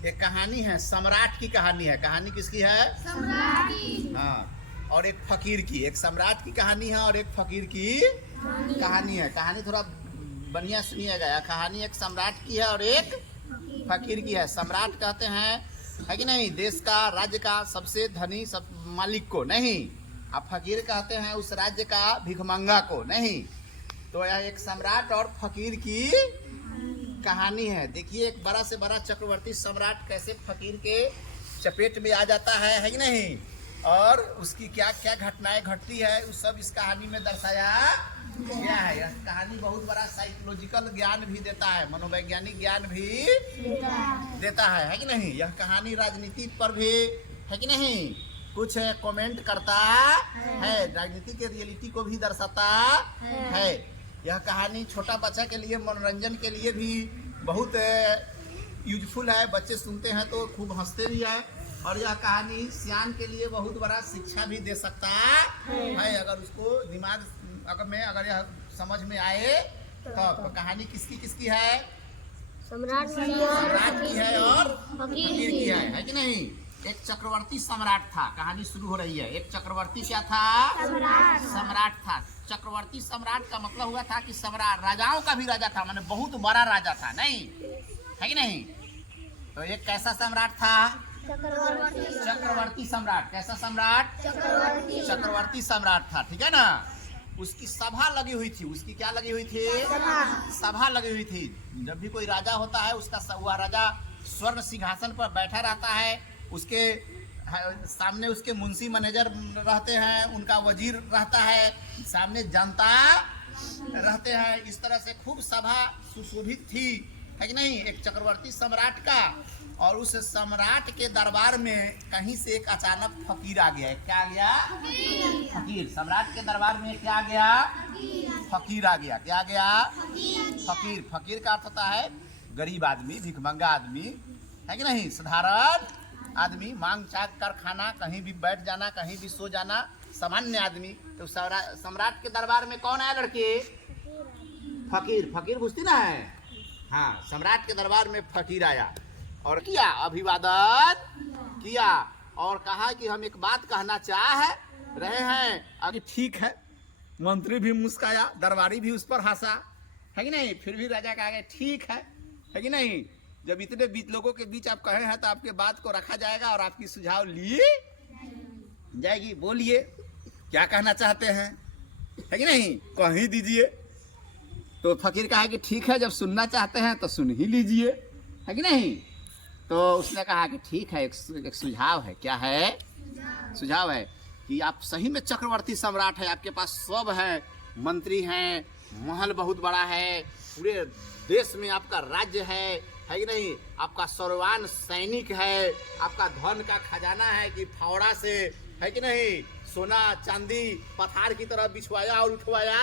एक कहानी है, सम्राट की कहानी है। कहानी किसकी है? सम्राट की। हाँ, और एक फकीर की। एक सम्राट की कहानी है और एक फकीर की कहानी है। कहानी थोड़ा बढ़िया सुनिएगा। यह कहानी एक सम्राट की है और एक फकीर की है। सम्राट कहते हैं, है कि नहीं, देश का, राज्य का सबसे धनी सब मालिक को नहीं। अब फकीर कहते हैं उस राज्य का भिखमंगा को नहीं। तो यह एक सम्राट और फकीर की कहानी है। देखिए, एक बड़ा से बड़ा चक्रवर्ती सम्राट कैसे फकीर के चपेट में आ जाता है कि नहीं, और उसकी क्या क्या घटनाएं घटती है, उस सब इस कहानी में दर्शाया गया है। यह कहानी बहुत बड़ा साइकोलॉजिकल ज्ञान भी देता है, मनोवैज्ञानिक ज्ञान भी देता है कि नहीं। यह कहानी राजनीति पर भी, है कि नहीं, कुछ कमेंट करता है, राजनीति के रियलिटी को भी दर्शाता है। यह कहानी छोटा बच्चा के लिए, मनोरंजन के लिए भी बहुत यूजफुल है। बच्चे सुनते हैं तो खूब हंसते भी हैं। और यह कहानी सियान के लिए बहुत बड़ा शिक्षा भी दे सकता है, अगर उसको दिमाग अगर यह समझ में आए तो कहानी किसकी किसकी है? सम्राट की है और फकीर की है कि नहीं। एक चक्रवर्ती सम्राट था। कहानी शुरू हो रही है। एक चक्रवर्ती क्या था? सम्राट था। चक्रवर्ती सम्राट का मतलब हुआ था कि सम्राट राजाओं का भी राजा था, माने बहुत बड़ा राजा था, नहीं है कि नहीं। तो एक कैसा सम्राट था? चक्रवर्ती सम्राट। कैसा सम्राट? चक्रवर्ती सम्राट था, ठीक है ना। उसकी सभा लगी हुई थी। उसकी क्या लगी हुई थी? सभा लगी हुई थी। जब भी कोई राजा होता है, उसका वह राजा स्वर्ण सिंहासन पर बैठा रहता है। उसके सामने उसके मुंशी मैनेजर रहते हैं, उनका वजीर रहता है, सामने जनता रहते हैं। इस तरह से खूब सभा सुशोभित थी, है कि नहीं, एक चक्रवर्ती सम्राट का। और उस सम्राट के दरबार में कहीं से एक अचानक फकीर आ गया। क्या आ गया? फकीर। सम्राट के दरबार में क्या आ गया? फकीर आ गया। क्या आ गया? फकीर। फकीर का अर्थ होता है गरीब आदमी, भिखमंगा आदमी, है कि नहीं, साधारण आदमी, मांग चाक कर खाना, कहीं भी बैठ जाना, कहीं भी सो जाना, सामान्य आदमी। तो सम्राट के दरबार में कौन आया लड़के? फकीर। फकीर बुझती ना है। हाँ, सम्राट के दरबार में फकीर आया और किया, अभिवादन किया और कहा कि हम एक बात कहना चाह रहे हैं। आगे ठीक है। मंत्री भी मुस्काया, दरबारी भी उस पर हंसा, है कि नहीं। फिर भी राजा कहा गया ठीक है कि नहीं। जब इतने बीच लोगों के बीच आप कहे हैं तो आपके बात को रखा जाएगा और आपकी सुझाव ली जाएगी। बोलिए, क्या कहना चाहते हैं, है कि नहीं, कह ही दीजिए। तो फकीर कहा कि ठीक है, जब सुनना चाहते हैं तो सुन ही लीजिए, है कि नहीं। तो उसने कहा कि ठीक है, एक सुझाव है। क्या है? सुझाव है कि आप सही में चक्रवर्ती सम्राट है, आपके पास सब है, मंत्री हैं, महल बहुत बड़ा है, पूरे देश में आपका राज्य है कि नहीं, आपका सर्वान सैनिक है, आपका धन का खजाना है कि फावड़ा से, है कि नहीं, सोना चांदी पथार की तरह बिछवाया और उठवाया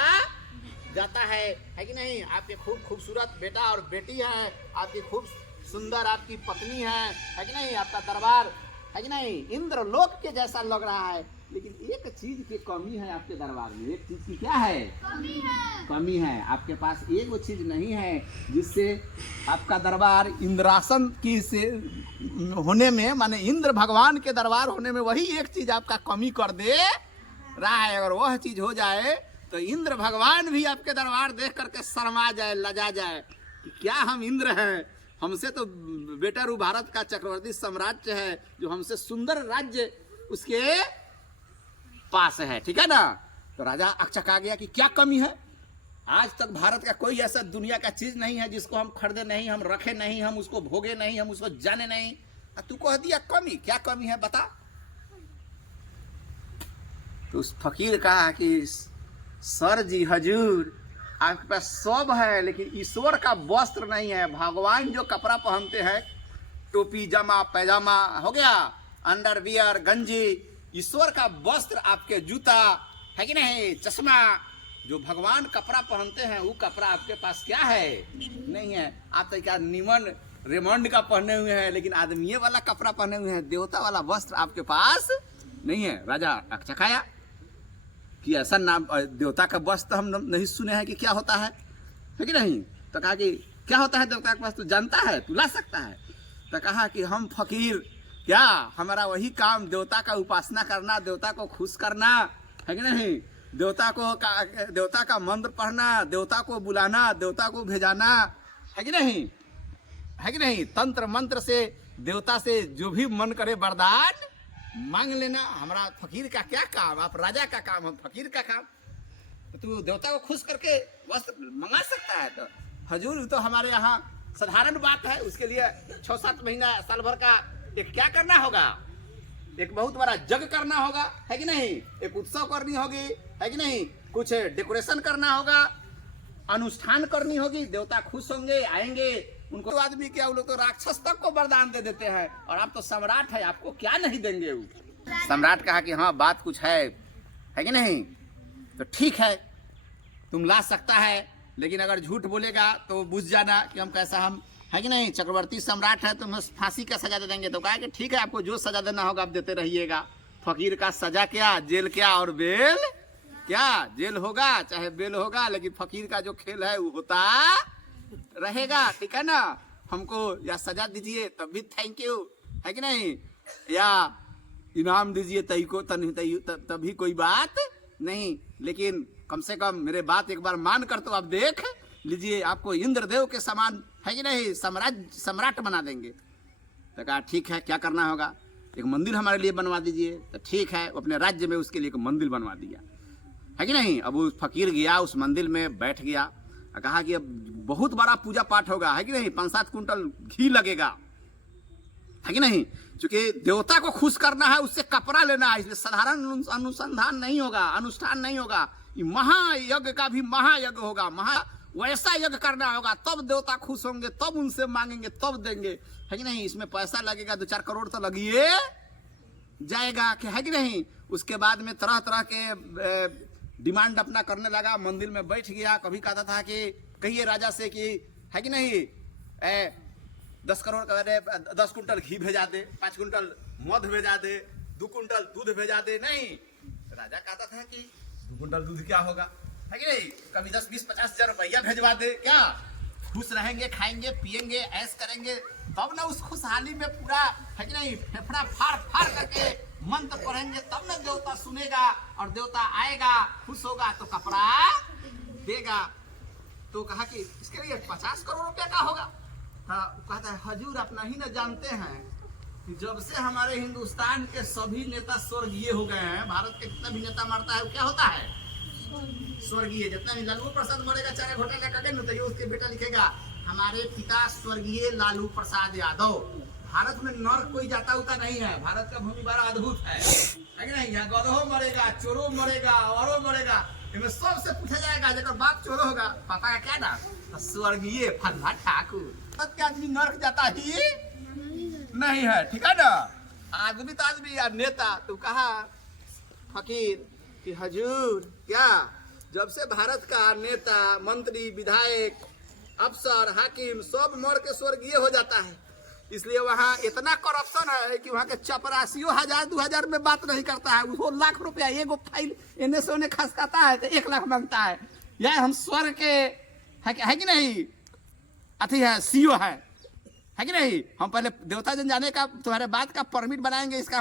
जाता है कि नहीं। आपके खूब खूबसूरत बेटा और बेटी है, आपकी खूब सुंदर आपकी पत्नी है कि नहीं। आपका दरबार, है कि नहीं, इंद्रलोक के जैसा लग रहा है। लेकिन एक चीज की कमी है आपके दरबार में। एक चीज की क्या है? कमी है। आपके पास एक वो चीज नहीं है जिससे आपका दरबार इंद्रासन की से होने में, माने इंद्र भगवान के दरबार होने में वही एक चीज आपका कमी कर दे रहा है। अगर वह चीज हो जाए तो इंद्र भगवान भी आपके दरबार देख करके शर्मा जाए, लजा जाए कि क्या हम इंद्र हैं, हमसे तो बेटर भारत का चक्रवर्ती सम्राट है जो हमसे सुंदर राज्य उसके पास है, ठीक है ना। तो राजा अकचका गया कि क्या कमी है। आज तक भारत का कोई ऐसा दुनिया का चीज नहीं है जिसको हम खरीदे नहीं, हम रखे नहीं, हम उसको भोगे नहीं, हम उसको जाने नहीं। तू कह दिया कमी। क्या कमी है बता। तो उस फकीर कहा कि सर जी हजूर, आपके पास सब है लेकिन ईश्वर का वस्त्र नहीं है। भगवान जो कपड़ा पहनते हैं, टोपी जमा पैजामा हो गया, अंडरवियर गंजी, ईश्वर का वस्त्र आपके जूता, है कि नहीं, चश्मा, जो भगवान कपड़ा पहनते हैं वो कपड़ा आपके पास क्या है? नहीं है। आप तो क्या निमन रेमंड का पहने हुए हैं, लेकिन आदमी वाला कपड़ा पहने हुए हैं, देवता वाला वस्त्र आपके पास नहीं है। राजा अकचकाया कि ऐसा नाम देवता का वस्त्र हम नहीं सुने हैं कि क्या होता है कि नहीं। तो कहा कि क्या होता है देवता के पास, तू जानता है, तू ला सकता है। तो कहा कि हम फकीर क्या, हमारा वही काम देवता का उपासना करना, देवता को खुश करना, है कि नहीं, देवता का मंत्र पढ़ना, देवता को बुलाना, देवता को भेजाना, है कि नहीं, है कि नहीं, तंत्र मंत्र से देवता से जो भी मन करे वरदान मांग लेना। हमारा फकीर का क्या काम, आप राजा का काम, हम फकीर का काम। तो तू देवता को खुश करके वस्त्र मंगा सकता है। तो हजूर तो हमारे यहाँ साधारण बात है, उसके लिए 6-7 महीना साल भर का एक क्या करना होगा, एक बहुत बड़ा जग करना होगा, है कि नहीं, एक उत्सव करनी होगी, है कि नहीं, कुछ डेकोरेशन करना होगा, अनुष्ठान करनी होगी, देवता खुश होंगे, आएंगे। उनको तो आदमी क्या, वो लोग तो राक्षस तक को वरदान दे देते हैं, और आप तो सम्राट है, आपको क्या नहीं देंगे। वो सम्राट कहा कि हाँ बात कुछ है कि नहीं, तो ठीक है तुम ला सकता है, लेकिन अगर झूठ बोलेगा तो बुझ जाना कि हम कैसा, हम है कि नहीं, चक्रवर्ती सम्राट है, तो हम फांसी का सजा दे देंगे। तो कहा कि ठीक है, आपको जो सजा देना होगा आप देते रहिएगा। फकीर का सजा क्या, जेल क्या और बेल क्या, जेल होगा चाहे बेल होगा, लेकिन फकीर का जो खेल है वो होता रहेगा, ठीक है ना। हमको या सजा दीजिए तब भी थैंक यू, है कि नहीं, या इनाम दीजिए तभी कोई बात नहीं, लेकिन कम से कम मेरे बात एक बार मान कर तो आप देख लीजिए, आपको इंद्रदेव के समान, है कि नहीं, सम्राट बना देंगे। तो कहा ठीक है, क्या करना होगा, एक मंदिर हमारे लिए बनवा दीजिए। तो ठीक है, अपने राज्य में उसके लिए एक मंदिर बनवा दिया, है कि नहीं। अब वो फकीर गया, उस मंदिर में बैठ गया, कहा कि अब बहुत बड़ा पूजा पाठ होगा, है कि नहीं, 5-7 कुंटल घी लगेगा, है कि नहीं, क्योंकि देवता को खुश करना है, उससे कपड़ा लेना है, इसलिए साधारण अनुसंधान नहीं होगा, अनुष्ठान नहीं होगा, महायज्ञ का भी महायज्ञ होगा, वैसा यज्ञ करना होगा, तब देवता खुश होंगे, तब उनसे मांगेंगे, तब देंगे, है कि नहीं। इसमें पैसा लगेगा, 2-4 करोड़ तो लगिए जाएगा, है कि नहीं। उसके बाद में तरह तरह के डिमांड अपना करने लगा, मंदिर में बैठ गया। कभी कहता था कि कहिए राजा से कि, है कि नहीं, 10 करोड़ का 10 कुंटल घी भेजा दे, 5 कुंटल मध भेजा दे, 2 कुंटल दूध भेजा दे। नहीं, राजा कहता था कि 2 कुंटल दूध क्या होगा, है कि नहीं, कभी 10-20-50 हजार रुपया भेजवा दे, क्या खुश रहेंगे, खाएंगे पिएंगे, ऐश करेंगे, तब ना उस खुशहाली में पूरा, है कि नहीं, फेफड़ा फाड़ करके मंत्र पढ़ेंगे, तब ना देवता सुनेगा, और देवता आएगा, खुश होगा तो कपड़ा देगा। तो कहा कि इसके लिए 50 करोड़ रुपया का होगा। कहता है हजूर अपना ही न जानते हैं कि जब से हमारे हिंदुस्तान के सभी नेता स्वर्गीय हो गए हैं, भारत के जितना भी नेता मरता है वो क्या होता है, स्वर्गीय। जितना भी लालू प्रसाद मरेगा, चारे घोटाला करके न, तो उसके बेटा लिखेगा हमारे पिता स्वर्गीय लालू प्रसाद यादव। भारत में नर्क कोई जाता उता नहीं है, भारत का भूमि बड़ा अद्भुत है कि नहीं। यहाँ गधो मरेगा, चोरो मरेगा, औरो मरेगा, इनमें सबसे पूछा जाएगा जब बाप चोरो होगा, पापा का क्या नाम, तो स्वर्गीय फल्ला ठाकुर। सबके आदमी नर्क जाता ही नहीं है, ठीक है ना। आदमी तो आदमी या नेता। तो कहा फकीर कि हजूर क्या, जब से भारत का नेता, मंत्री, विधायक, अफसर, हाकिम सब मर के स्वर्गीय हो जाता है, इसलिए वहाँ इतना करप्शन है कि वहाँ के चपरासियों 1000-2000 में बात नहीं करता है। वो लाख रुपया एगो फाइल एने से ओने खसकाता है तो 1 लाख मांगता है। यह हम स्वर्ग के है कि नहीं, अथी है, सीओ है कि नहीं। हम पहले देवता जन जाने का तुम्हारे बात का परमिट बनाएंगे, इसका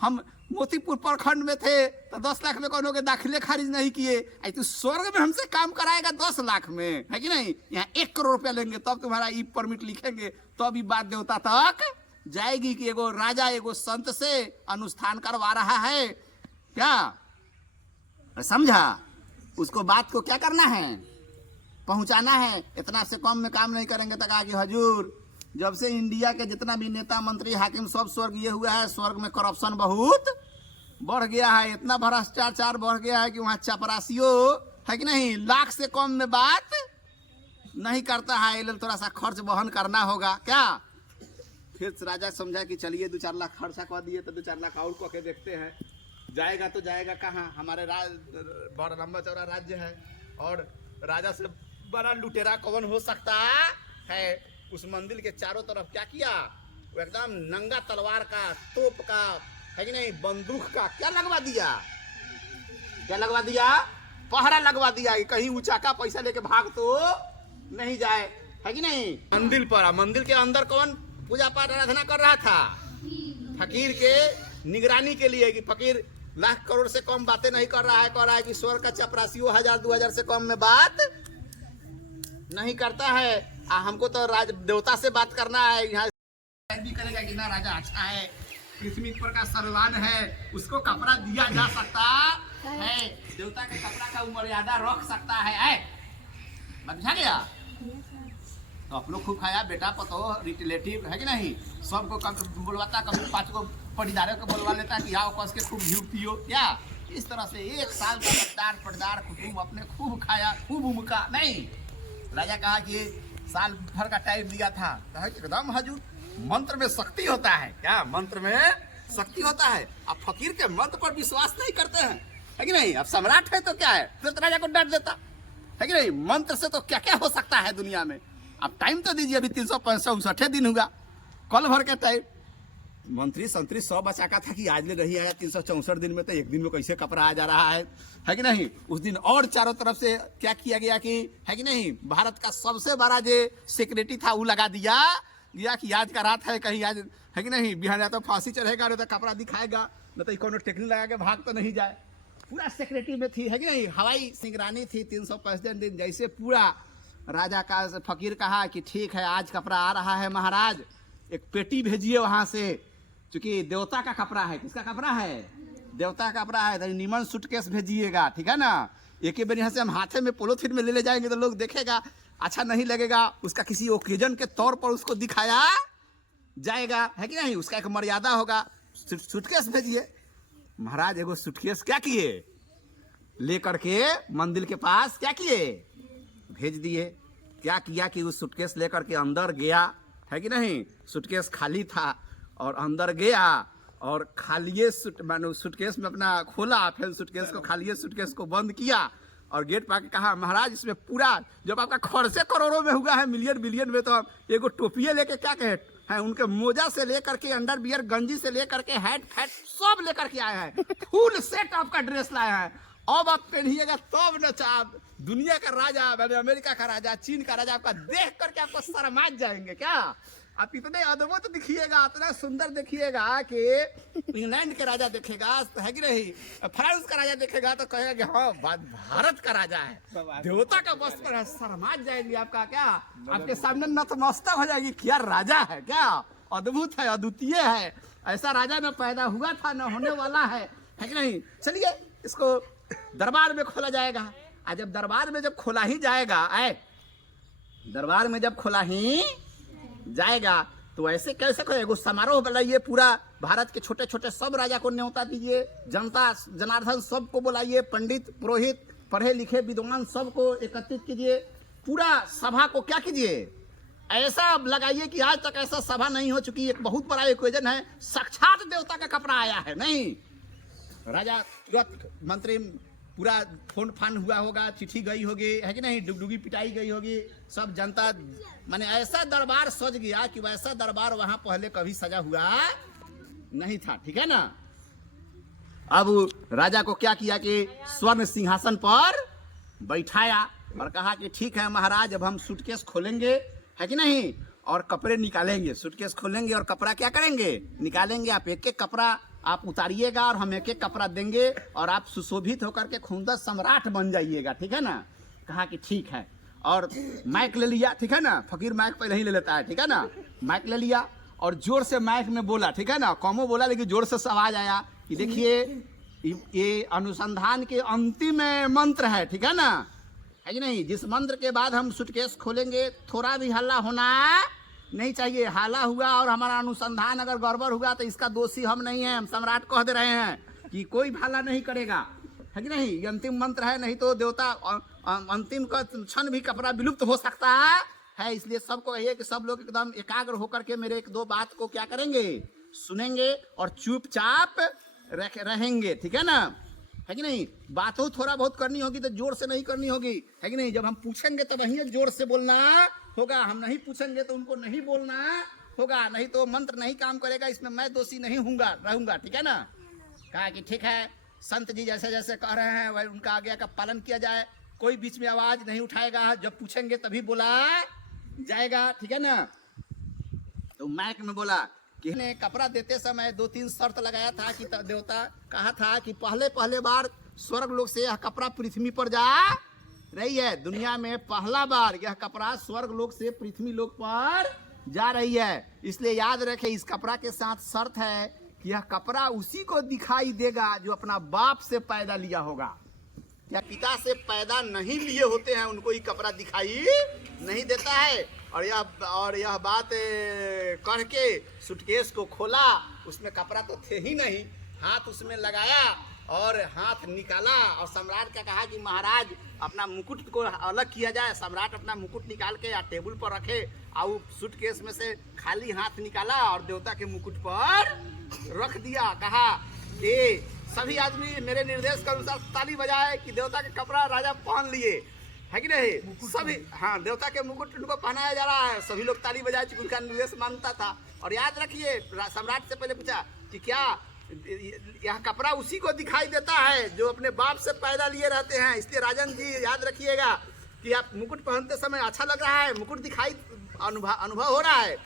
हम मोतीपुर प्रखंड में थे तो 10 लाख में कौन के दाखिले खारिज नहीं किए, तू स्वर्ग में हमसे काम कराएगा 10 लाख में, है कि नहीं। यहाँ 1 करोड़ रुपया लेंगे तब तुम्हारा ई परमिट लिखेंगे, तो अभी बात देवता तक जाएगी कि एगो राजा एगो संत से अनुष्ठान करवा रहा है क्या, समझा। उसको बात को क्या करना है, पहुंचाना है। इतना से कम में काम नहीं करेंगे। तो कहा कि हजूर जब से इंडिया के जितना भी नेता, मंत्री, हाकिम सब स्वर्गीय हुआ है, स्वर्ग में करप्शन बहुत बढ़ गया है, इतना भ्रष्टाचार बढ़ गया है कि वहाँ चपरासियों, है कि नहीं, लाख से कम में बात नहीं करता है। इसलिए थोड़ा सा खर्च वहन करना होगा क्या। फिर राजा समझा कि चलिए 2-4 लाख खर्चा कर दिए तो 2-4 लाख और को के देखते हैं। जाएगा तो जाएगा कहाँ, हमारे बड़ा लंबा चौड़ा राज्य है, और राजा से बड़ा लुटेरा कौन हो सकता है। उस मंदिर के चारों तरफ क्या किया, वो एकदम नंगा तलवार का, तोप का, है कि नहीं, बंदूक का क्या लगवा दिया, पहरा लगवा दिया कि कहीं ऊंचा का पैसा लेके भाग तो नहीं जाए, है कि नहीं। मंदिर पर, मंदिर के अंदर कौन पूजा पाठ आराधना कर रहा था फकीर के निगरानी के लिए कि फकीर लाख करोड़ से कम बातें नहीं कर रहा है, कह रहा है कि स्वर्ग का चपरासी 1000-2000 से कम में बात नहीं करता है। हमको तो राज देवता से बात करना है, यहाँ भी करेगा कि ना राजा अच्छा है, पृथ्वी पर का सर्वान है, उसको कपड़ा दिया जा सकता है, देवता के कपड़ा का मर्यादा रख सकता है। समझा गया? तो आप लोग खूब खाया, बेटा पतो रिलेटिव है कि नहीं, सबको बोलवाता, कभी 5 को पटीदारों को बोलवा लेता कि आओ कस के खूब घी पियो क्या। इस तरह से 1 साल का रफ्तार पटदार कुटुंब अपने खूब खाया, खूब उमका। नहीं, राजा कहा कि साल भर का टाइम दिया था, कहा कि एकदम हजूर मंत्र में शक्ति होता है। क्या मंत्र में शक्ति होता है? अब फकीर के मंत्र पर विश्वास नहीं करते हैं, है कि नहीं? अब सम्राट है तो क्या है, फिर तो राजा को डांट देता है कि नहीं? मंत्र से तो क्या क्या हो सकता है दुनिया में। अब टाइम तो दीजिए, अभी 365 दिन हुआ, कल भर के टाइम। मंत्री संतरी सब बचा का था कि आज ले रही आया 364 दिन में, तो एक दिन में कैसे कपड़ा आ जा रहा है कि नहीं? उस दिन और चारों तरफ से क्या किया गया कि है कि नहीं, भारत का सबसे बड़ा जो सिक्योरिटी था वो लगा दिया कि आज का रात है, कहीं आज है कि नहीं, बिहार या तो फांसी चढ़ेगा, नहीं तो कपड़ा दिखाएगा, न तो कोनो टेक्निक लगा के भाग तो नहीं जाए। पूरा सिक्योरिटी में थी, है कि नहीं, हवाई निगरानी थी 365 दिन। जैसे पूरा राजा का फकीर कहा कि ठीक है आज कपड़ा आ रहा है महाराज, एक पेटी भेजिए वहां से, क्योंकि देवता का कपड़ा है। किसका कपड़ा है? देवता का कपड़ा है, तो निमन सूटकेस भेजिएगा, ठीक है ना। एक ही बार यहाँ से हम हाथे में पोलोथीन में ले जाएंगे तो लोग देखेगा, अच्छा नहीं लगेगा, उसका किसी ओकेजन के तौर पर उसको दिखाया जाएगा, है कि नहीं, उसका एक मर्यादा होगा। सूटकेस भेजिए। महाराज एगो सूटकेस क्या किए, लेकर के मंदिर के पास क्या किए, भेज दिए। क्या किया कि उस सूटकेस लेकर के अंदर गया, है कि नहीं, सूटकेस खाली था, और अंदर गया और खालिए सूटकेस में अपना खोला, फिर सूटकेस को खालिए सूटकेस को बंद किया और गेट पर कहा महाराज इसमें पूरा जब आपका खर्चे करोड़ों में हुआ है, मिलियन बिलियन में, तो हम एगो टोपिए लेके क्या कहे हैं, उनके मोजा से लेकर के अंडर बियर गंजी से लेकर के हैट फैट सब लेकर के आए हैं, फुल सेट आपका ड्रेस लाए हैं। अब आप पहनिएगा तब न आप दुनिया का राजा, मैंने अमेरिका का राजा, चीन का राजा आपका देख करके आपको शर्मा जाएंगे। क्या आप इतने अद्भुत दिखिएगा, इतना सुंदर देखिएगा कि इंग्लैंड के राजा देखेगा, है कि नहीं, फ्रांस का राजा देखेगा तो कहेगा कि हाँ भारत का राजा है, देवता का वस्त्र है, शर्मा जाएंगे आपका, क्या आपके सामने नतमस्तक हो जाएगी, क्या राजा है, क्या अद्भुत है, अद्वितीय है, ऐसा राजा न पैदा हुआ था न होने वाला है कि नहीं। चलिए इसको दरबार में खोला जाएगा। आज जब दरबार में जब खोला ही जाएगा, दरबार में जब खोला ही जाएगा तो ऐसे कैसे एगो समारोह बुलाइए, पूरा भारत के छोटे छोटे सब राजा को न्योता दीजिए, जनता जनार्दन सबको बुलाइए, पंडित पुरोहित पढ़े लिखे विद्वान सबको एकत्रित कीजिए, पूरा सभा को क्या कीजिए, ऐसा लगाइए कि आज तक ऐसा सभा नहीं हो चुकी। एक बहुत बड़ा इक्वेजन है, साक्षात देवता का कपड़ा आया है। नहीं, राजा तुरंत मंत्री पूरा फोन फान हुआ होगा, चिट्ठी गई होगी, है कि नहीं, डुगडुगी पिटाई गई होगी, सब जनता माने ऐसा दरबार सज गया कि वैसा दरबार वहां पहले कभी सजा हुआ नहीं था, ठीक है ना। अब राजा को क्या किया कि स्वर्ण सिंहासन पर बैठाया और कहा कि ठीक है महाराज, अब हम सूटकेस खोलेंगे, है कि नहीं, और कपड़े निकालेंगे, सूटकेस खोलेंगे और कपड़ा क्या करेंगे, निकालेंगे। आप एक एक कपड़ा आप उतारिएगा और हम एक एक कपड़ा देंगे और आप सुशोभित होकर के खूंदस सम्राट बन जाइएगा, ठीक है ना। कहा कि ठीक है, और माइक ले लिया, ठीक है ना, फकीर माइक पहले ही ले लेता है, ठीक है ना, माइक ले लिया और जोर से माइक में बोला, ठीक है ना, कमो बोला लेकिन जोर से आवाज आया कि देखिए ये अनुसंधान के अंतिम मंत्र है, ठीक है ना, है कि नहीं। जिस मंत्र के बाद हम सूटकेस खोलेंगे थोड़ा भी हल्ला होना नहीं चाहिए, हाला हुआ और हमारा अनुसंधान अगर गड़बड़ हुआ तो इसका दोषी हम नहीं हैं, हम सम्राट कह दे रहे हैं कि कोई हल्ला नहीं करेगा, है कि नहीं। ये अंतिम मंत्र है, नहीं तो देवता अंतिम का क्षण भी कपड़ा विलुप्त हो सकता है। इसलिए सबको यही है कि सब लोग एकदम एकाग्र होकर के मेरे एक दो बात को क्या करेंगे, सुनेंगे और चुपचाप रहेंगे, ठीक है ना, है कि नहीं। बात हो थोड़ा बहुत करनी होगी तो जोर से नहीं करनी होगी, है कि नहीं। जब हम पूछेंगे तब वहीं जोर से बोलना होगा, हम नहीं पूछेंगे तो उनको नहीं बोलना होगा, नहीं तो मंत्र नहीं काम करेगा, इसमें मैं दोषी नहीं रहूंगा, ठीक है ना। कहा कि ठीक है, संत जी जैसे जैसे कह रहे हैं वही उनका आज्ञा का पालन किया जाए, कोई बीच में आवाज नहीं उठाएगा, जब पूछेंगे तभी बोला जाएगा, ठीक है ना। तो माइक में बोला कि ने कपड़ा देते समय 2-3 शर्त लगाया था कि देवता कहा था कि पहले बार स्वर्ग लोक से यह कपड़ा पृथ्वी पर जा रही है। दुनिया में पहला बार यह कपड़ा स्वर्ग लोक से पृथ्वी लोक पर जा रही है। इसलिए याद रखें, इस कपड़ा के साथ शर्त है कि यह कपड़ा उसी को दिखाई देगा जो अपना बाप से पैदा लिया होगा। या पिता से पैदा नहीं लिए होते हैं उनको ये कपड़ा दिखाई नहीं देता है। और यह बात कह के सूटकेस को खोला, उसमें कपड़ा तो थे ही नहीं, हाथ उसमें लगाया और हाथ निकाला और सम्राट का कहा कि महाराज अपना मुकुट को अलग किया जाए। सम्राट अपना मुकुट निकाल के या टेबल पर रखे और सूटकेस में से खाली हाथ निकाला और देवता के मुकुट पर रख दिया। कहा कि सभी आदमी मेरे निर्देश के अनुसार ताली बजाए कि देवता के कपड़ा राजा पहन लिए, है कि नहीं? सभी, हाँ, देवता के मुकुट उनको पहनाया जा रहा है। सभी लोग ताली बजाए क्योंकि उनका निर्देश मानता था। और याद रखिए, सम्राट से पहले पूछा कि क्या यह कपड़ा उसी को दिखाई देता है जो अपने बाप से पैदा लिए रहते हैं। इसलिए राजन जी याद रखिएगा कि आप मुकुट पहनते समय अच्छा लग रहा है, मुकुट दिखाई अनुभव हो रहा है।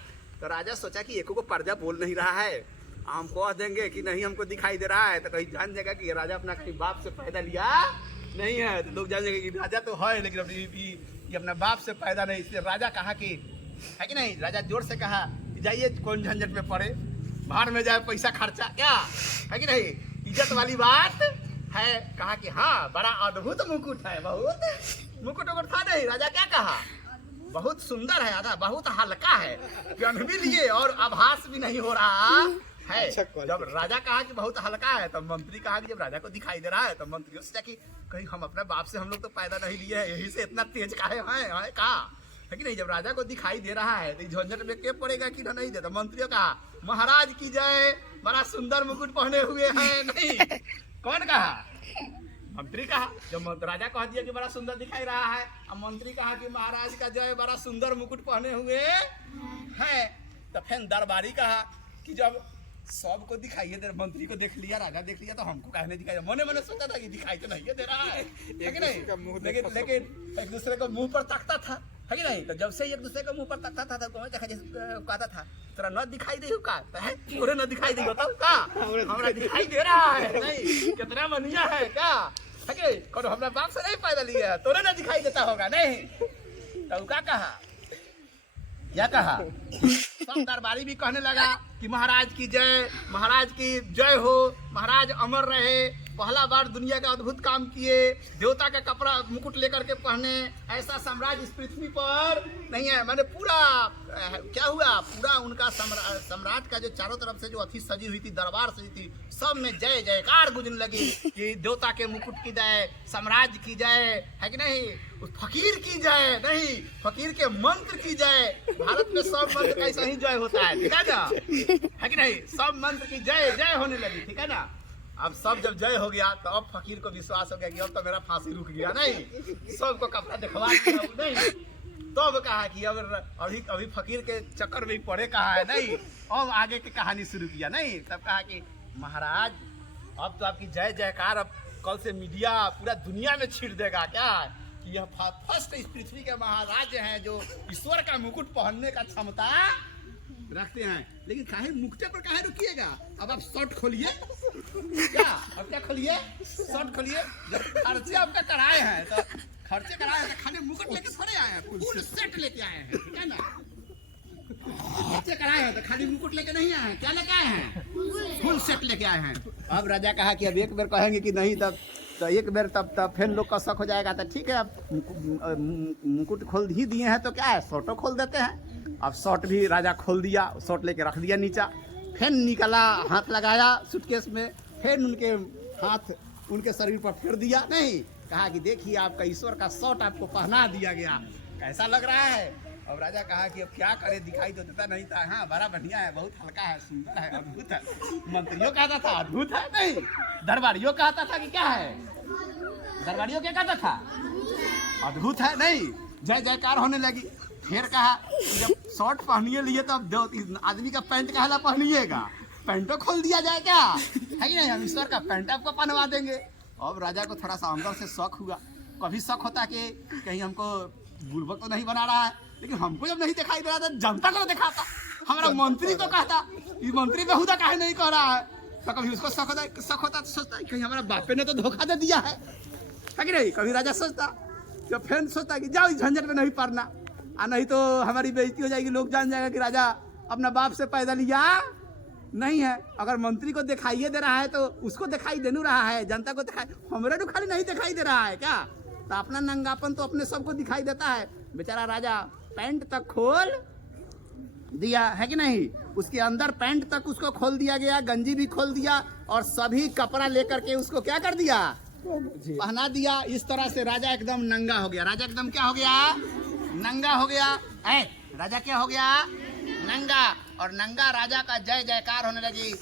तो राजा सोचा कि एको को पर्दा बोल नहीं रहा है, हम कह देंगे कि नहीं हमको दिखाई दे रहा है तो कहीं जान जाएगा कि ये राजा अपना कहीं बाप से पैदा लिया नहीं है। तो लोग जान जाएंगे कि राजा तो है लेकिन ये अपना बाप से पैदा नहीं। इसलिए राजा कहा कि, है कि नहीं, राजा जोर से कहा कि जाइए कौन झंझट में पड़े, बाहर में जाए पैसा खर्चा, क्या है कि नहीं, इज्जत वाली बात है। कहा कि हाँ बड़ा अद्भुत मुकुट है, बहुत मुकुट था नहीं। राजा क्या कहा, बहुत सुंदर है, आधा बहुत हल्का है, पहन भी लिए और आभास भी नहीं हो रहा है। जब राजा कहा कि बहुत हल्का है तब मंत्री कहा कि जब राजा को दिखाई दे रहा है तो मंत्रियों से कि कहीं हम अपने बाप से हम लोग तो पैदा नहीं लिए हैं, यही से इतना तेज काहे हैं कहा, है कि नहीं। जब राजा को दिखाई दे रहा है तो झंझट में क्या पड़ेगा कि नहीं देता। मंत्रियों कहा महाराज की जय, बड़ा सुंदर मुकुट पहने हुए हैं। नहीं, कौन कहा, मंत्री कहा। जब राजा कह दिया कि बड़ा सुंदर दिखाई रहा है, अब मंत्री कहा कि महाराज का जय, बड़ा सुंदर मुकुट पहने हुए हैं। तो फिर दरबारी कहा कि जब सबको दिखाइए दे, मंत्री को देख लिया, राजा देख लिया, तो हमको कहने दिखाई, मने मने सोचा था कि दिखाई तो नहीं दे रहा है कि नहीं, लेकिन एक दूसरे को मुंह पर ताकता था, है कि नहीं। तो जब से एक दूसरे को मुंह पर ताकता था तो देखा कहता था तेरा न दिखाई दे का, तोरे न दिखाई दे बताओ का, हमरा दिखाई दे रहा है, नहीं कितना मनिया है का, है कि कौन हमरा बाप से नहीं पैदा लिया, तोरे न दिखाई देता होगा नहीं। तो क्या कहा, क्या कहा, सब दरबारी भी कहने लगा कि महाराज की जय, महाराज की जय हो, महाराज अमर रहे, पहला बार दुनिया का अद्भुत काम किए, देवता का कपड़ा मुकुट लेकर के पहने, ऐसा साम्राज्य इस पृथ्वी पर नहीं है। मैंने पूरा क्या हुआ, पूरा उनका सम्राट का जो चारों तरफ से जो अथी सजी हुई थी, दरबार सजी थी, सब में जय जयकार गूंजने लगी कि देवता के मुकुट की जय, साम्राज्य की जय, है कि नहीं, उस फकीर की जय, नहीं फकीर के मंत्र की जय। भारत में सब मंत्र का ऐसा ही जय होता है, ठीक है ना, है कि नहीं, सब मंत्र की जय जय होने लगी, ठीक है ना। अब सब जब जय हो गया तो अब फकीर को विश्वास हो गया कि अब तो मेरा फांसी रुक गया, नहीं सबको कपड़ा दिखवा दिया, नहीं तो अब कहा कि अभी फकीर के चक्कर में पड़े कहा है, नहीं अब आगे की कहानी शुरू किया, नहीं तब कहा कि महाराज अब तो आपकी जय जयकार अब कल से मीडिया पूरा दुनिया में छिड़ देगा क्या कि यह फर्स्ट इस पृथ्वी के महाराज हैं जो ईश्वर का मुकुट पहनने का क्षमता रखते हैं। लेकिन काहे मुकुटे पर काहे रुकिएगा, अब आप शर्ट खोलिए, क्या अब क्या खोलिए, शर्ट खोलिए। जब खर्चे आपका कराए हैं तो खर्चे कराए हैं तो खाली मुकुट लेके थोड़े आए हैं, फुल सेट लेके आए हैं, ठीक है ना। खर्चे कराए हैं तो खाली मुकुट लेके नहीं आए हैं, क्या लेके आए हैं, फुल सेट लेके आए हैं। अब राजा कहा कि अब एक बार कहेंगे कि नहीं तब तो एक बार तब फिर लोग का शक हो जाएगा। तो ठीक है, अब मुकुट खोल ही दिए हैं तो क्या है, शर्टों खोल देते हैं। अब शर्ट भी राजा खोल दिया, शर्ट लेके रख दिया नीचा, फिर निकला, हाथ लगाया सूटकेस में, फिर उनके हाथ उनके शरीर पर फेर दिया, नहीं कहा कि देखिए आपका ईश्वर का शर्ट आपको पहना दिया गया, कैसा लग रहा है। अब राजा कहा कि अब क्या करे, दिखाई तो देता नहीं था, हाँ बड़ा बढ़िया है, बहुत हल्का है, सुंदर है, अद्भुत है। मंत्रियों कहता था अद्भुत है, नहीं दरबारियों कहता था कि क्या है, दरबारियों क्या कहता था अद्भुत है, नहीं जय जयकार होने लगी। फिर कहा जब शर्ट पहनिए लिए तो अब आदमी का पैंट कहला पहनिएगा, पैंटो खोल दिया जाए क्या, है कि नहीं, हम ईश्वर का पैंट आपको पहनवा देंगे। अब राजा को थोड़ा सा अंदर से शक हुआ, कभी शक होता कि कहीं हमको बुड़बक तो नहीं बना रहा है, लेकिन हमको जब नहीं दिखाई दे रहा था जनता को दिखाता, हमारा मंत्री तो कहता, ये मंत्री बेहुदा काहे नहीं कह रहा है। तो कभी उसको शक होता तो सोचता है कहीं हमारा बापे ने तो धोखा दे दिया है कि नहीं। कभी राजा सोचता, तो फिर सोचता कि जाओ इस झंझट में नहीं पड़ना, नहीं तो हमारी बेइज्जती हो जाएगी, लोग जान जाएगा कि राजा अपना बाप से पैदा लिया नहीं है। अगर मंत्री को दिखाइए दे रहा है तो उसको दिखाई दे नहीं रहा है, जनता को दिखाई, हमारे तो खाली नहीं दिखाई दे रहा है क्या। तो अपना नंगापन तो अपने सबको दिखाई देता है। बेचारा राजा पैंट तक खोल दिया है कि नहीं, उसके अंदर पैंट तक उसको खोल दिया गया, गंजी भी खोल दिया और सभी कपड़ा लेकर के उसको क्या कर दिया, पहना दिया। इस तरह से राजा एकदम नंगा हो गया। राजा एकदम क्या हो गया, नंगा हो गया। राजा क्या हो गया, नंगा। और नंगा राजा का जय जयकार होने लगी।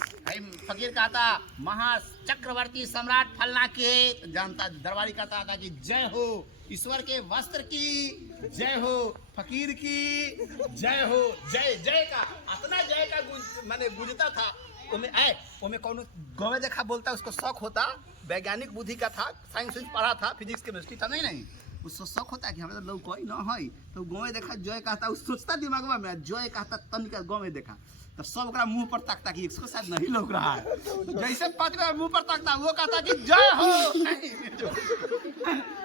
फकीर कहता महाचक्रवर्ती सम्राट फलना के, जानता दरबारी कहता था कि जय हो ईश्वर के वस्त्र की जय हो, फकीर की जय हो। जय जय का इतना जय का माने गुजता था। ओमे कौन गौवे देखा बोलता, उसको शौक होता, वैज्ञानिक बुद्धि का था, साइंस पढ़ा था, फिजिक्स केमिस्ट्री था, नहीं उसको शौक होता है कि हमें लोग कोई ना है तो गौवे देखा जय कहता, उस सोचता दिमाग में जय कहता तनिक गौवे देखा तो सब ओकरा मुंह पर ताकता कि इसको शायद नहीं लग रहा है। जैसे पकड़ा मुंह पर ताकता वो कहता कि जय हो।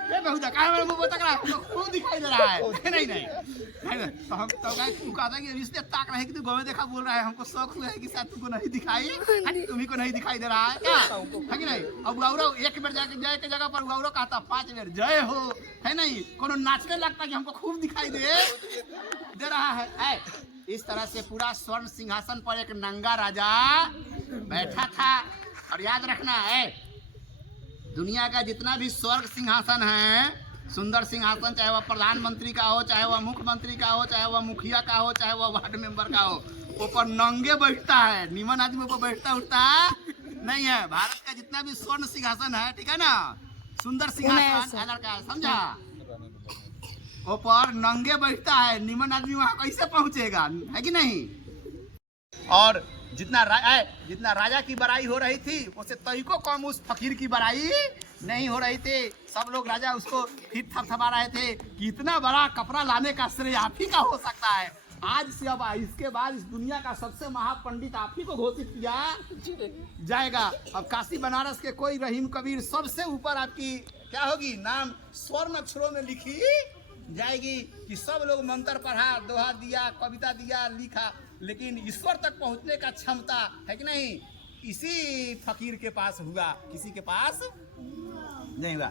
ये बहुधा कहाँ मेरे मुंह पर तक रहा है, खूब दिखाई दे रहा है। नहीं तो हम तो कहता कि इसलिए ताक रहे कि तू गौवे देखा बोल रहा है, हमको शौक हुआ है कि शायद तुमको नहीं दिखाई, तुम्ही को नहीं दिखाई दे रहा है क्या, है कि नहीं। अब गौरव एक बार जाके जय के जगह पर गौरव कहता 5 बार जय हो, है नहीं। कोनो नाचने लगता कि हमको खूब दिखाई दे रहा है। इस तरह से पूरा स्वर्ण सिंहासन पर एक नंगा राजा बैठा था। और याद रखना है दुनिया का जितना भी स्वर्ग सिंहासन है, सुंदर सिंहासन, चाहे वह प्रधानमंत्री का हो, चाहे वह मुख्यमंत्री का हो, चाहे वह मुखिया का हो, चाहे वह वार्ड मेंबर का हो, ऊपर नंगे बैठता है। निमन आदमी ऊपर बैठता उठता नहीं है। भारत का जितना भी स्वर्ण सिंहासन है, ठीक है ना, सुंदर सिंहासन लड़का समझा, ऊपर नंगे बैठता है। निमन आदमी वहां कैसे पहुंचेगा, है कि नहीं। और जितना राजा की बड़ाई हो रही थी उससे तरीको कम उस फकीर की बड़ाई नहीं हो रही थी। सब लोग राजा उसको फिर थपथपा रहे थे कि इतना बड़ा कपड़ा लाने का श्रेय आप ही का हो सकता है। आज से अब इसके बाद इस दुनिया का सबसे महापंडित आप ही को घोषित किया जाएगा। अब काशी बनारस के कोई रहीम कबीर सबसे ऊपर आपकी क्या होगी, नाम स्वर्ण अक्षरों में लिखी जाएगी कि सब लोग मंत्र पढ़ा, दोहा दिया, कविता दिया, लिखा, लेकिन ईश्वर तक पहुंचने का क्षमता है कि नहीं इसी फकीर के पास हुआ, किसी के पास नहीं हुआ।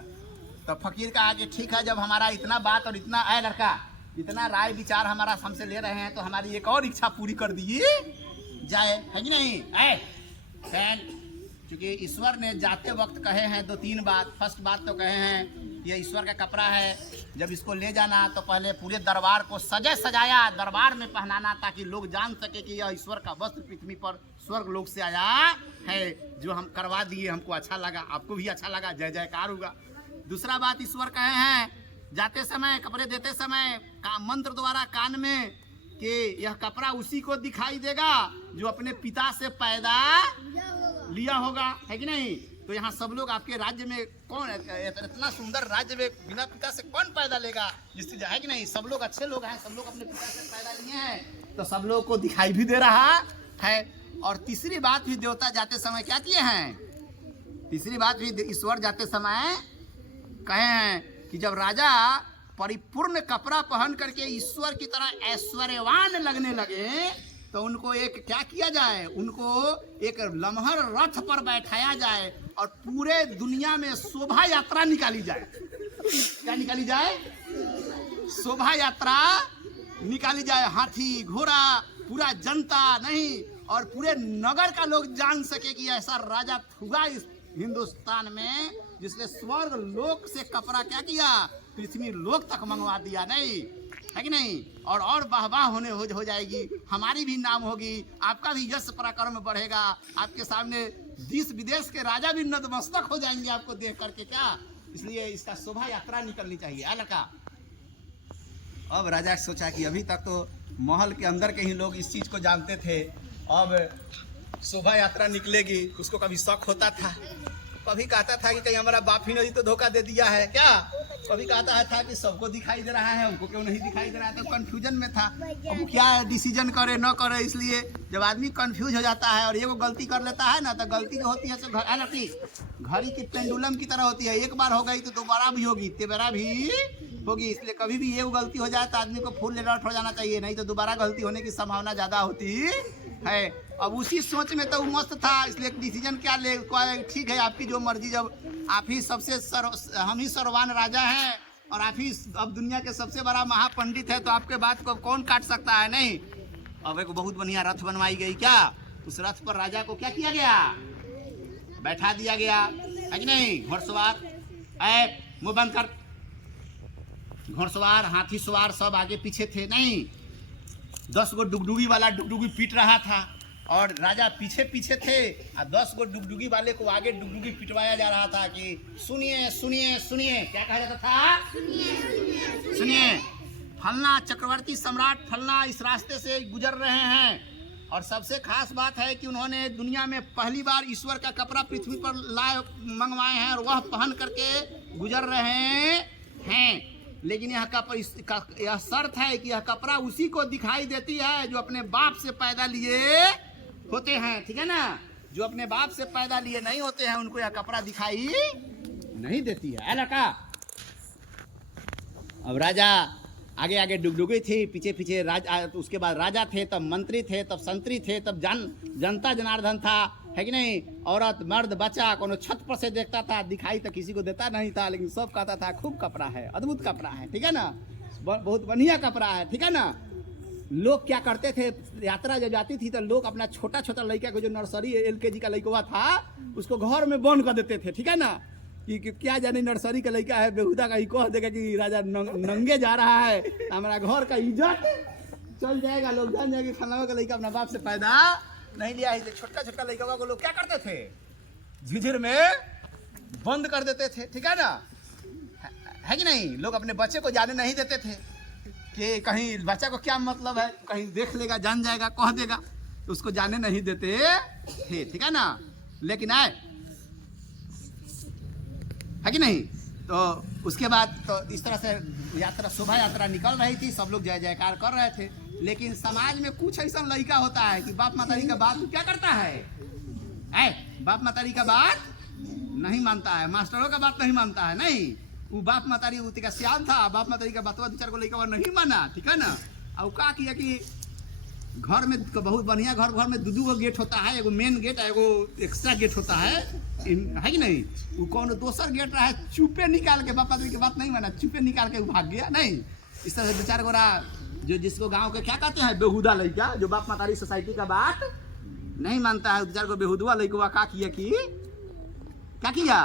तो फकीर का आगे ठीक है, जब हमारा इतना बात और इतना लड़का इतना राय विचार हमारा हमसे ले रहे हैं तो हमारी एक और इच्छा पूरी कर दी जाए, है कि नहीं। क्योंकि ईश्वर ने जाते वक्त कहे हैं 2-3 बात। फर्स्ट बात तो कहे हैं ये ईश्वर का कपड़ा है, जब इसको ले जाना तो पहले पूरे दरबार को सजाया, दरबार में पहनाना ताकि लोग जान सके कि यह ईश्वर का वस्त्र पृथ्वी पर स्वर्ग लोक से आया है। जो हम करवा दिए, हमको अच्छा लगा, आपको भी अच्छा लगा, जय जयकार होगा। दूसरा बात ईश्वर कहे हैं जाते समय, कपड़े देते समय मंत्र द्वारा कान में कि यह कपड़ा उसी को दिखाई देगा जो अपने पिता से पैदा लिया होगा, है कि नहीं। तो यहाँ सब लोग आपके राज्य में कौन इतना सुंदर राज्य में बिना पिता से कौन पैदा लेगा, जिससे है कि नहीं। सब लोग अच्छे लोग हैं, सब लोग अपने पिता से पैदा लिए हैं, तो सब लोग को दिखाई भी दे रहा है। और तीसरी बात भी देवता जाते समय क्या किए हैं, तीसरी बात भी ईश्वर जाते समय कहे हैं कि जब राजा परिपूर्ण कपड़ा पहन करके ईश्वर की तरह ऐश्वर्यवान लगने लगे तो उनको एक क्या किया जाए, उनको एक लम्हर रथ पर बैठाया जाए और पूरे दुनिया में शोभा यात्रा निकाली जाए। क्या निकाली जाए, शोभा यात्रा निकाली जाए। हाथी घोड़ा पूरा जनता नहीं, और पूरे नगर का लोग जान सके कि ऐसा राजा हुआ इस हिंदुस्तान में जिसने स्वर्ग लोक से कपड़ा क्या किया, पृथ्वी लोक तक मंगवा दिया, नहीं है कि नहीं। और वाहवाह होने हो जाएगी, हमारी भी नाम होगी, आपका भी यश पराक्रम बढ़ेगा। आपके सामने देश विदेश के राजा भी नतमस्तक हो जाएंगे आपको देख करके, क्या। इसलिए इसका शोभा यात्रा निकलनी चाहिए लड़का। अब राजा सोचा कि अभी तक तो महल के अंदर के ही लोग इस चीज को जानते थे, अब शोभा यात्रा निकलेगी। उसको कभी शौक होता था, कभी कहता था कि कहीं हमारा बाप ही ने तो धोखा दे दिया है क्या, कभी कहता था कि सबको दिखाई दे रहा है, हमको क्यों नहीं दिखाई दे रहा है, तो कंफ्यूजन में था। अब क्या डिसीजन करे न करे, इसलिए जब आदमी कंफ्यूज हो जाता है और एगो गलती कर लेता है ना, तो गलती जो होती है सो घड़ी की पेंडुलम की तरह होती है, एक बार हो गई तो दोबारा भी होगी, तेबारा भी होगी। इसलिए कभी भी ये गलती हो जाए तो आदमी को फुल अलर्ट हो जाना चाहिए, नहीं तो दोबारा गलती होने की संभावना ज़्यादा होती है। अब उसी सोच में तो वो मस्त था, इसलिए डिसीजन क्या ले, ठीक है आपकी जो मर्जी, जब आप ही सबसे हम ही सर्ववान राजा हैं और आप ही अब दुनिया के सबसे बड़ा महापंडित है, तो आपके बात को कौन काट सकता है। नहीं, अब एक बहुत बढ़िया रथ बनवाई गई, क्या उस रथ पर राजा को क्या किया गया, बैठा दिया गया, है कि नहीं। घोड़सवार मुंह बंद कर, घोड़सवार हाथी सवार सब आगे पीछे थे, नहीं 10 गो डुगडुगी वाला डुगडुगी पीट रहा था और राजा पीछे पीछे थे, और 10 गो डुगडुगी वाले को आगे डुगडुगी पिटवाया जा रहा था कि सुनिए सुनिए सुनिए, क्या कहा जाता था, सुनिए फलना चक्रवर्ती सम्राट फलना इस रास्ते से गुजर रहे हैं। और सबसे खास बात है कि उन्होंने दुनिया में पहली बार ईश्वर का कपड़ा पृथ्वी पर लाए मंगवाए हैं और वह पहन करके गुजर रहे हैं। लेकिन यह शर्त है कि यह कपड़ा उसी को दिखाई देती है जो अपने बाप से पैदा लिए होते हैं, ठीक है ना। जो अपने बाप से पैदा लिए नहीं होते हैं उनको यह कपड़ा दिखाई नहीं देती है लड़का। अब राजा आगे आगे डुगडुगी थी, पीछे पीछे राजा, उसके बाद राजा थे, तब मंत्री थे, तब संतरी थे, तब जनता जनार्दन था, है कि नहीं। औरत मर्द बच्चा कोनो छत पर से देखता था, दिखाई तो किसी को देता नहीं था, लेकिन सब कहता था खूब कपड़ा है, अद्भुत कपड़ा है, ठीक है ना, बहुत बढ़िया कपड़ा है, ठीक है ना। लोग क्या करते थे, यात्रा जब जाती थी तो लोग अपना छोटा छोटा लड़का को, जो नर्सरी LKG का लड़का था, उसको घर में बंद कर देते थे, ठीक है ना, कि क्या जाने नर्सरी का लड़का है, बेहुदा का ही कह देगा कि राजा नंगे जा रहा है, हमारा घर का इज्जत चल जाएगा, लोग जान जाएंगे फलाना का लड़का अपना बाप से पैदा नहीं लिया है। छोटा छोटा लड़का को लोग क्या करते थे, झिझिर में बंद कर देते थे, ठीक है ना, है कि नहीं। लोग अपने बच्चे को जाने नहीं देते थे कि कहीं बच्चा को क्या मतलब है, कहीं देख लेगा जान जाएगा कह देगा, तो उसको जाने नहीं देते थे, ठीक है ना। लेकिन आए, है कि नहीं। तो उसके बाद तो इस तरह से यात्रा, शोभा यात्रा निकल रही थी, सब लोग जय जयकार कर रहे थे। लेकिन समाज में कुछ ऐसा लड़का होता है कि बाप मातारी का बात क्या करता है, बाप मातारी का बात नहीं मानता है, मास्टरों का बात नहीं मानता है, नहीं वो बाप मातारी का सियान था, बाप मातारी का बातवा दो चार को लड़का नहीं माना, ठीक है ना। अब क्या किया कि घर में बहुत बढ़िया घर में दो गो गेट होता है, एगो मेन गेट है, एगो एक्स्ट्रा गेट होता है कि नहीं। वो कौन दोसर गेट रहा है, चुपे निकाल के, बापा की बात नहीं माना, चुपे निकाल के भाग गया, नहीं। इस तरह से दो चार गोरा जो जिसको गांव के क्या कहते हैं बेहुदा लड़का, जो बाप मातारी सोसाइटी का बात नहीं मानता है, दो चार को बेहुदवा लड़का क्या किया कि क्या किया,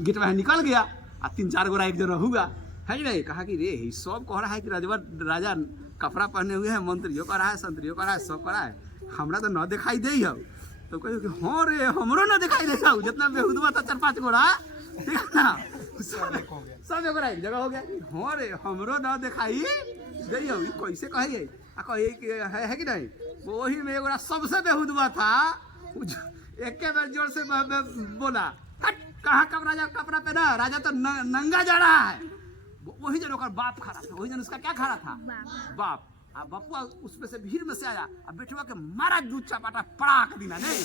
गेट में निकल गया, और 3-4 गोरा एक जगह हुआ, है कि नहीं। कहा कि रे सब कह रहा है कि राजा कपड़ा पहने हुए हैं, मंत्रियों का रहा है, संतरियों का रहा है, सब करा है, हमरा तो न दिखाई दे। तो कहियो कि हाँ रे हमरो न दिखाई दे, जितना बेहुदवा था 4-5 गोरा, ठीक है ना, सब एक जगह हो गया। हाँ रे हमरो न दिखाई दे, कैसे कहिए, है कि नहीं। वही में एगोरा सबसे बेहुदवा था, एक बार जोर से बोला, हट कहाँ कपड़ा पहना, राजा तो नंगा जा रहा है। वही जन ओकर बाप खड़ा था, वही जन उसका क्या खड़ा था, बाप। अब बपुआ उसमें से भीड़ में से आया, अब बेटुआ के मारा दूध चपाटा पड़ाक दिना, नहीं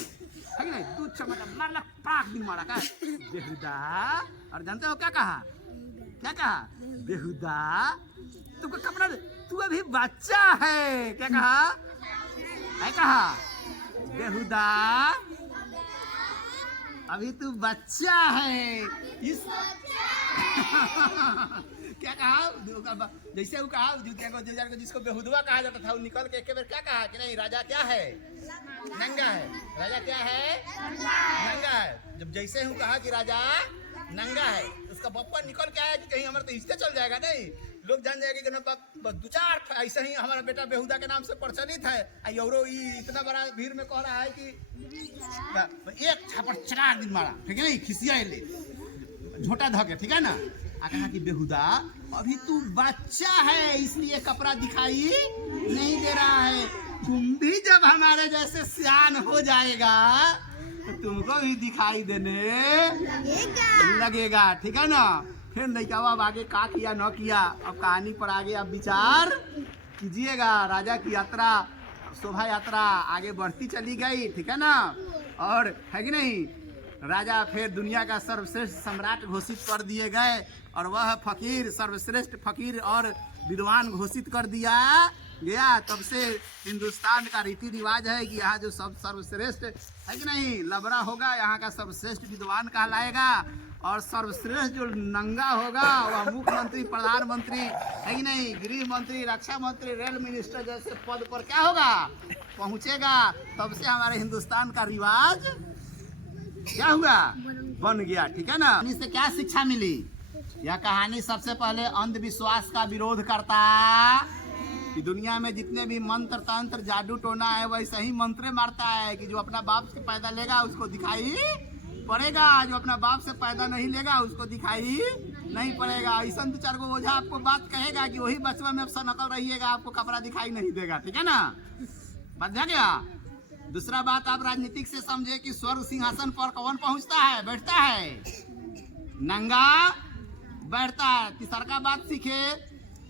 है कि नहीं, दूध चपाटा मारला पड़ाक दिन मारा का बेहुदा। और जानते हो क्या कहा, क्या कहा, बेहुदा तुमको कपड़ा, तू अभी बच्चा है, क्या कहा है, कहा बेहुदा अभी तू बच्चा है, इस क्या कहा, जैसे वो कहा जिसको बेहुदवा कहा जाता था, वो निकल के एक बार क्या कहा कि नहीं राजा क्या है, नंगा है, राजा क्या है, नंगा है। जब जैसे ही कहा कि राजा नंगा है, उसका बप्पा निकल के आया कि कहीं हमारा तो हिस्से चल जाएगा, नहीं लोग जान जाएंगे कि ना 2-4 ऐसे ही हमारा बेटा बेहुदा के नाम से प्रचलित है, और इतना बड़ा भीड़ में कह रहा है कि एक छापड़ 4 दिन मारा, ठीक है नहीं, खिसिया ले झोटा धके, ठीक है ना। कहा कि बेहुदा अभी तू बच्चा है, इसलिए कपड़ा दिखाई नहीं दे रहा है, तुम भी जब हमारे जैसे सियान हो जाएगा तो तुमको भी दिखाई देने लगेगा, ठीक है ना। फिर लड़का अब आगे का किया न किया, अब कहानी पर आगे आप विचार कीजिएगा। राजा की यात्रा, शोभा यात्रा आगे बढ़ती चली गई, ठीक है ना। और है कि नहीं, राजा फिर दुनिया का सर्वश्रेष्ठ सम्राट घोषित कर दिए गए, और वह फकीर सर्वश्रेष्ठ फकीर और विद्वान घोषित कर दिया गया। तब से हिंदुस्तान का रीति रिवाज है कि यहाँ जो सब सर्वश्रेष्ठ है कि नहीं लबरा होगा, यहाँ का सर्वश्रेष्ठ विद्वान कहलाएगा। और सर्वश्रेष्ठ जो नंगा होगा वह मुख्यमंत्री, प्रधानमंत्री है कि नहीं, गृह मंत्री, रक्षा मंत्री, रेल मिनिस्टर जैसे पद पर क्या होगा, पहुँचेगा। तब से हमारे हिंदुस्तान का रिवाज क्या हुआ, बन गया, ठीक है ना। इससे क्या शिक्षा मिली? यह कहानी सबसे पहले अंधविश्वास का विरोध करता कि दुनिया में जितने भी मंत्र तंत्र जादू टोना है वैसे ही मंत्र मारता है कि जो अपना बाप से पैदा लेगा उसको दिखाई पड़ेगा, जो अपना बाप से पैदा नहीं लेगा उसको दिखाई नहीं पड़ेगा। ऐसा दो चार को ओझा आपको बात कहेगा कि वही बचपन में अब सनकल रहिएगा, आपको कपड़ा दिखाई नहीं देगा, ठीक है ना। समझा गया। दूसरा बात आप राजनीतिक से समझे कि स्वर्ग सिंहासन पर कौन पहुंचता है, बैठता है, नंगा बैठता है। तीसरा बात सीखे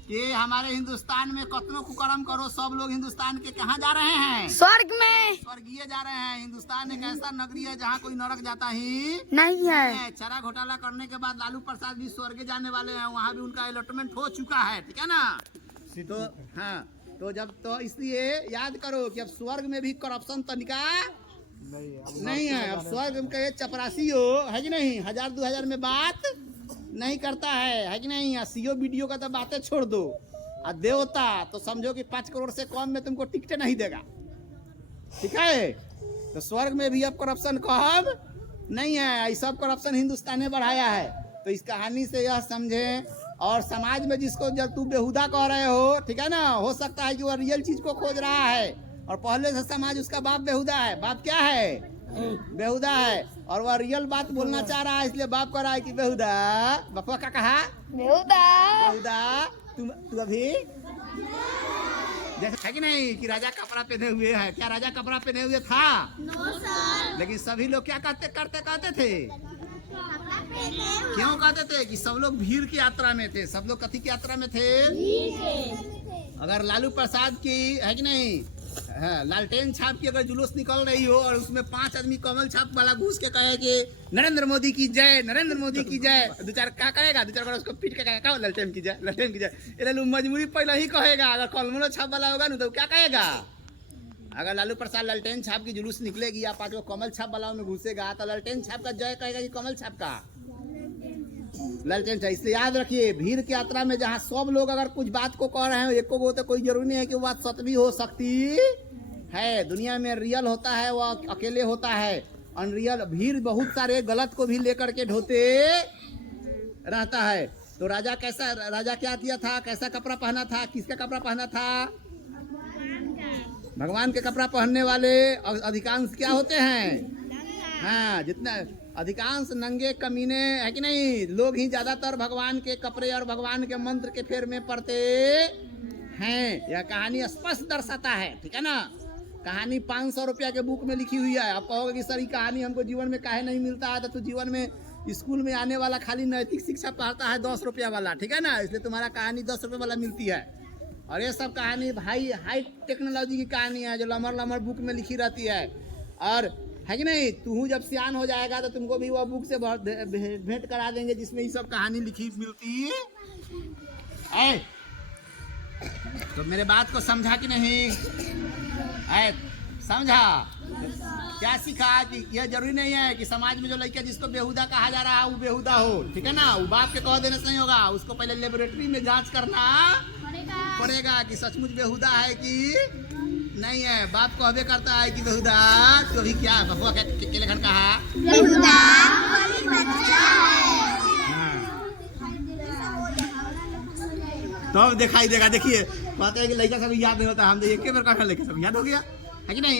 कि हमारे हिंदुस्तान में कतनों कुकर्म करो, सब लोग हिंदुस्तान के कहाँ जा रहे हैं, स्वर्ग में, स्वर्गीय जा रहे हैं। हिंदुस्तान एक ऐसा नगरी है जहाँ कोई नरक जाता ही नहीं है। चारा घोटाला करने के बाद लालू प्रसाद भी स्वर्ग जाने वाले हैं, वहाँ भी उनका अलॉटमेंट हो चुका है, ठीक है ना। तो हाँ, तो जब तो इसलिए याद करो कि अब स्वर्ग में भी करप्शन तनिका नहीं है। अब स्वर्ग के चपरासी हो है कि नहीं, 1000-2000 में बात नहीं करता है कि नहीं। सीओ वीडियो का तो बातें छोड़ दो, और देवता तो समझो कि 5 करोड़ से कम में तुमको टिकट नहीं देगा, ठीक है। तो स्वर्ग में भी अब करप्शन कम नहीं है, ये सब करप्शन हिंदुस्तान ने बढ़ाया है। तो इस कहानी से यह समझे। और समाज में जिसको जब तू बेहुदा कह रहे हो, ठीक है ना, हो सकता है कि वह रियल चीज को खोज रहा है, और पहले से समाज उसका बाप बेहुदा है। बाप क्या है, बेहुदा है, और वह रियल बात बोलना चाह रहा है, इसलिए बाप कह रहा है कि बेहुदा। बापा क्या कहा, बेहुदा, बेहुदा। तू अभी जैसे है कि नहीं कि राजा कपड़ा पहने हुए है, क्या राजा कपड़ा पहने हुए था? लेकिन सभी लोग क्या कहते थे, क्यों कहते थे कि सब लोग भीड़ की यात्रा में थे। सब लोग कथी की यात्रा में थे? अगर लालू प्रसाद की है कि नहीं, हाँ, लालटेन छाप की अगर जुलूस निकल रही हो और उसमें 5 आदमी कमल छाप वाला घुस के कहे कि नरेंद्र मोदी की जय, नरेंद्र मोदी की जय, दो चार क्या करेगा, दो चार बार उसको पीट के कहेगा लालटेन की जय, लालटेन की जय। ये लालू मजबूरी पहले ही कहेगा। अगर कमल छाप वाला होगा ना तो क्या कहेगा? अगर लालू प्रसाद लालटेन छाप की जुलूस निकलेगी या 5 कमल छाप वाला में घुसेगा तो लालटेन छाप का जय कहेगा कि कमल छाप का लालटेन छाप। इसलिए याद रखिए, भीड़ की यात्रा में जहाँ सब लोग अगर कुछ बात को कह रहे हैं एक को, तो कोई जरूरी नहीं है कि वो बात सच भी हो सकती है। दुनिया में रियल होता है वो अकेले होता है, अनरियल भीड़ बहुत सारे गलत को भी लेकर के ढोते रहता है। तो राजा कैसा, राजा क्या किया था, कैसा कपड़ा पहना था, किसका कपड़ा पहना था? भगवान के कपड़ा पहनने वाले अधिकांश क्या होते हैं? हाँ, जितने अधिकांश नंगे कमीने है कि नहीं लोग ही ज्यादातर भगवान के कपड़े और भगवान के मंत्र के फेर में पड़ते हैं। यह कहानी स्पष्ट दर्शाता है, ठीक है ना। कहानी 500 रुपया के बुक में लिखी हुई है। आप कहोगे कि सर ये कहानी हमको जीवन में काहे नहीं मिलता है, तो जीवन में स्कूल में आने वाला खाली नैतिक शिक्षा पढ़ता है 10 रुपया वाला, ठीक है ना, इसलिए तुम्हारा कहानी 10 रुपये वाला मिलती है। और ये सब कहानी भाई हाई टेक्नोलॉजी की कहानी है जो लमर लमर बुक में लिखी रहती है। और है कि नहीं, तू जब सियान हो जाएगा तो तुमको भी वो बुक से भेंट करा देंगे जिसमें ये सब कहानी लिखी मिलती है। तो मेरे बात को समझा कि नहीं? समझा? क्या सीखा कि यह जरूरी नहीं है कि समाज में जो लड़का जिसको बेहुदा कहा जा रहा है वो बेहुदा हो, ठीक है ना। वो बाप के कह देने से नहीं होगा, उसको पहले लेबोरेटरी में जांच करना पड़ेगा कि सचमुच बेहुदा है कि नहीं है। बाप कहबे करता है कि बेहुदा, तो अभी क्या बबुआ के लेखन कहा बेहुदा तब दिखाई देगा। देखिए कहते हैं कि लड़का सब याद नहीं होता, हम एक बार कहा लड़का सब याद हो गया है कि नहीं।